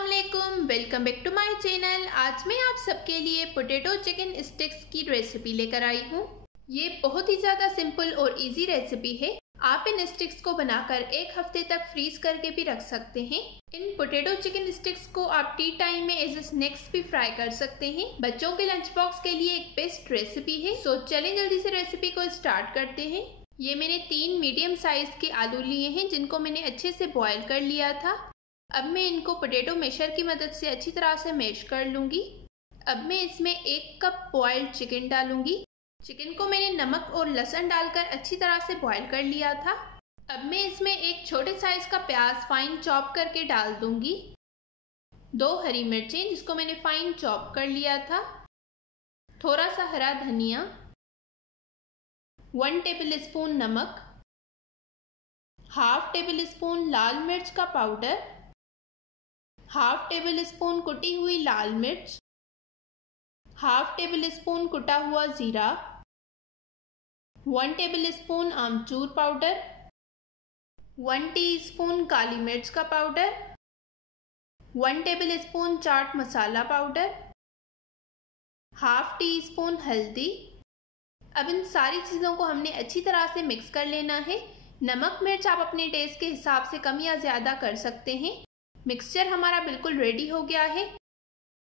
अस्सलाम वालेकुम, welcome back to my channel. आज मैं आप सबके लिए पोटैटो चिकन स्टिक्स की रेसिपी लेकर आई हूँ। ये बहुत ही ज़्यादा सिंपल और इजी रेसिपी है। आप इन स्टिक्स को बनाकर एक हफ्ते तक फ्रीज करके भी रख सकते हैं। इन पोटैटो चिकन स्टिक्स को आप टी टाइम में एज ए स्नैक्स भी फ्राई कर सकते हैं। बच्चों के लंच बॉक्स के लिए एक बेस्ट रेसिपी है। सो चलें जल्दी से रेसिपी को स्टार्ट करते हैं। ये मैंने 3 मीडियम साइज के आलू लिए हैं जिनको मैंने अच्छे से बॉयल कर लिया था। अब मैं इनको पोटैटो मैशर की मदद से अच्छी तरह से मैश कर लूँगी। अब मैं इसमें 1 कप बॉइल्ड चिकन डालूँगी। चिकन को मैंने नमक और लहसुन डालकर अच्छी तरह से बॉयल कर लिया था। अब मैं इसमें एक छोटे साइज का प्याज फाइन चॉप करके डाल दूँगी। 2 हरी मिर्चें जिसको मैंने फाइन चॉप कर लिया था। थोड़ा सा हरा धनिया, 1 टेबल स्पून नमक, हाफ टेबल स्पून लाल मिर्च का पाउडर, हाफ टेबल स्पून कुटी हुई लाल मिर्च, हाफ टेबल स्पून कुटा हुआ जीरा, 1 टेबल स्पून आमचूर पाउडर, 1 टीस्पून काली मिर्च का powder, 1 table spoon chaat masala powder, half tea spoon हल्दी। अब इन सारी चीज़ों को हमने अच्छी तरह से मिक्स कर लेना है। नमक मिर्च आप अपने टेस्ट के हिसाब से कम या ज़्यादा कर सकते हैं। मिक्सचर हमारा बिल्कुल रेडी हो गया है।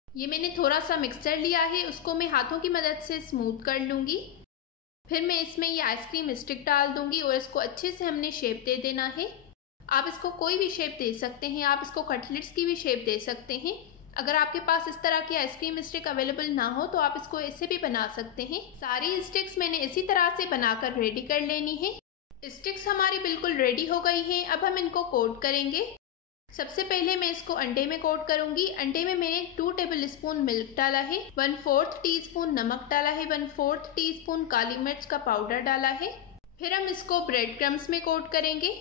ये मैंने थोड़ा सा मिक्सचर लिया है, उसको मैं हाथों की मदद से स्मूथ कर लूँगी। फिर मैं इसमें ये आइसक्रीम स्टिक डाल दूँगी और इसको अच्छे से हमने शेप दे देना है। आप इसको कोई भी शेप दे सकते हैं, आप इसको कटलेट्स की भी शेप दे सकते हैं। अगर आपके पास इस तरह की आइसक्रीम स्टिक अवेलेबल ना हो तो आप इसको ऐसे भी बना सकते हैं। सारी स्टिक्स मैंने इसी तरह से बनाकर रेडी कर लेनी है। स्टिक्स हमारी बिल्कुल रेडी हो गई हैं। अब हम इनको कोट करेंगे। सबसे पहले मैं इसको अंडे में कोट करूंगी। अंडे में मैंने 2 टेबल स्पून मिल्क डाला है, 1/4 टीस्पून नमक डाला है, 1/4 टीस्पून काली मिर्च का पाउडर डाला है। फिर हम इसको ब्रेड क्रम्स में कोट करेंगे।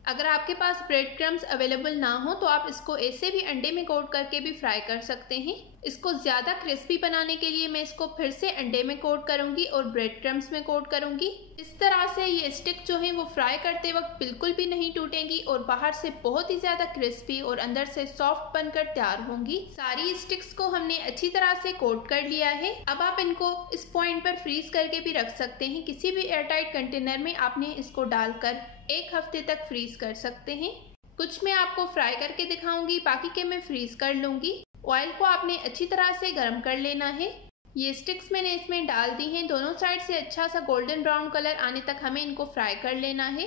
अगर आपके पास ब्रेड क्रम्स अवेलेबल ना हो तो आप इसको ऐसे भी अंडे में कोट करके भी फ्राई कर सकते हैं। इसको ज़्यादा क्रिस्पी बनाने के लिए मैं इसको फिर से अंडे में कोट करूंगी और ब्रेड क्रम्स में कोट करूंगी। इस तरह से ये स्टिक जो है वो फ्राई करते वक्त बिल्कुल भी नहीं टूटेंगी और बाहर से बहुत ही ज़्यादा क्रिस्पी और अंदर से सॉफ्ट बनकर तैयार होंगी। सारी स्टिक्स को हमने अच्छी तरह से कोट कर लिया है। अब आप इनको इस पॉइंट पर फ्रीज करके भी रख सकते हैं। किसी भी एयरटाइट कंटेनर में आपने इसको डालकर 1 हफ्ते तक फ्रीज कर सकते हैं। कुछ मैं आपको फ्राई करके दिखाऊंगी, बाकी के मैं फ्रीज कर लूंगी। ऑयल को आपने अच्छी तरह से गर्म कर लेना है। ये स्टिक्स मैंने इसमें डाल दी हैं। दोनों साइड से अच्छा सा गोल्डन ब्राउन कलर आने तक हमें इनको फ्राई कर लेना है।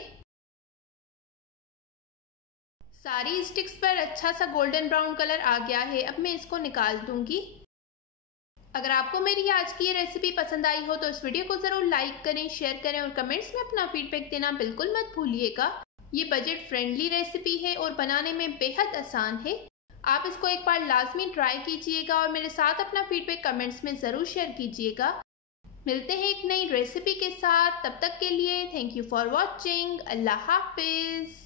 सारी स्टिक्स पर अच्छा सा गोल्डन ब्राउन कलर आ गया है। अब मैं इसको निकाल दूंगी। अगर आपको मेरी आज की ये रेसिपी पसंद आई हो तो इस वीडियो को ज़रूर लाइक करें, शेयर करें और कमेंट्स में अपना फीडबैक देना बिल्कुल मत भूलिएगा। ये बजट फ्रेंडली रेसिपी है और बनाने में बेहद आसान है। आप इसको एक बार लाजमी ट्राई कीजिएगा और मेरे साथ अपना फीडबैक कमेंट्स में ज़रूर शेयर कीजिएगा। मिलते हैं एक नई रेसिपी के साथ। तब तक के लिए थैंक यू फॉर वॉचिंग। अल्लाह हाफिज़।